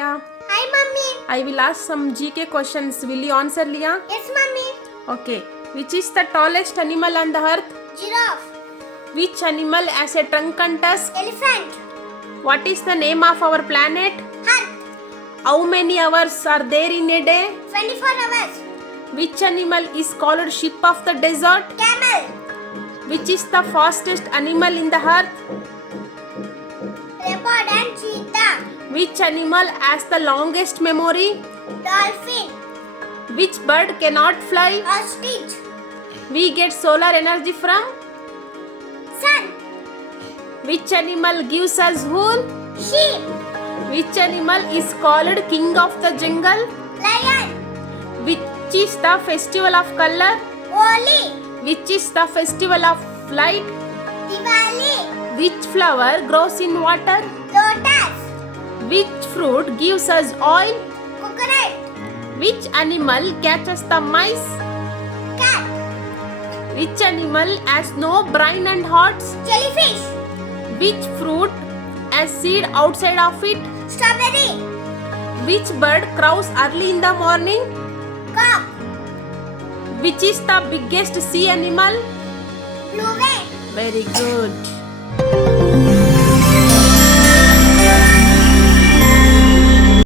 Liya. Hi, Mummy. I will ask some GK questions. Will you answer, Liya? Yes, Mummy. Okay. Which is the tallest animal on the earth? Giraffe. Which animal has a trunk and tusk? Elephant. What is the name of our planet? Earth. How many hours are there in a day? 24 hours. Which animal is called ship of the desert? Camel. Which is the fastest animal in the earth? Leopard and cheetah. Which animal has the longest memory? Dolphin. Which bird cannot fly? Ostrich. We get solar energy from? Sun. Which animal gives us wool? Sheep. Which animal is called king of the jungle? Lion. Which is the festival of color? Holi. Which is the festival of light? Diwali. Which flower grows in water? Lotus. Which fruit gives us oil? Coconut. Which animal catches the mice? Cat. Which animal has no brain and hearts? Jellyfish. Which fruit has seed outside of it? Strawberry. Which bird crows early in the morning? Cock. Which is the biggest sea animal? Blue whale. Very good.